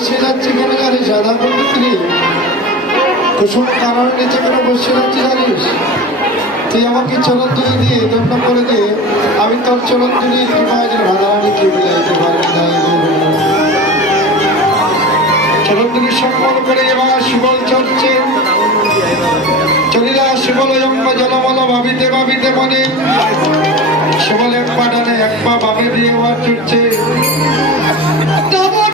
বসে যাচ্ছি কেন জানিস রাধা পবিত্রী? কুসুম কারণের নিচে কেন বসে যাচ্ছি জানিস? তুই আমাকে চলন তুলি দিয়ে দণ্ড করে দিয়ে আমি তোর চলন তুলি তোমায় যেন রাধারানীকে বিলাইতে পারি না। চলন তুলি সম্বল করে এবার সুবল চড়ছে চলিলা সুবল জম্ব জলমল ভাবিতে ভাবিতে মনে সুবল এক পা ডানে এক পা বামে দিয়ে এবার চড়ছে।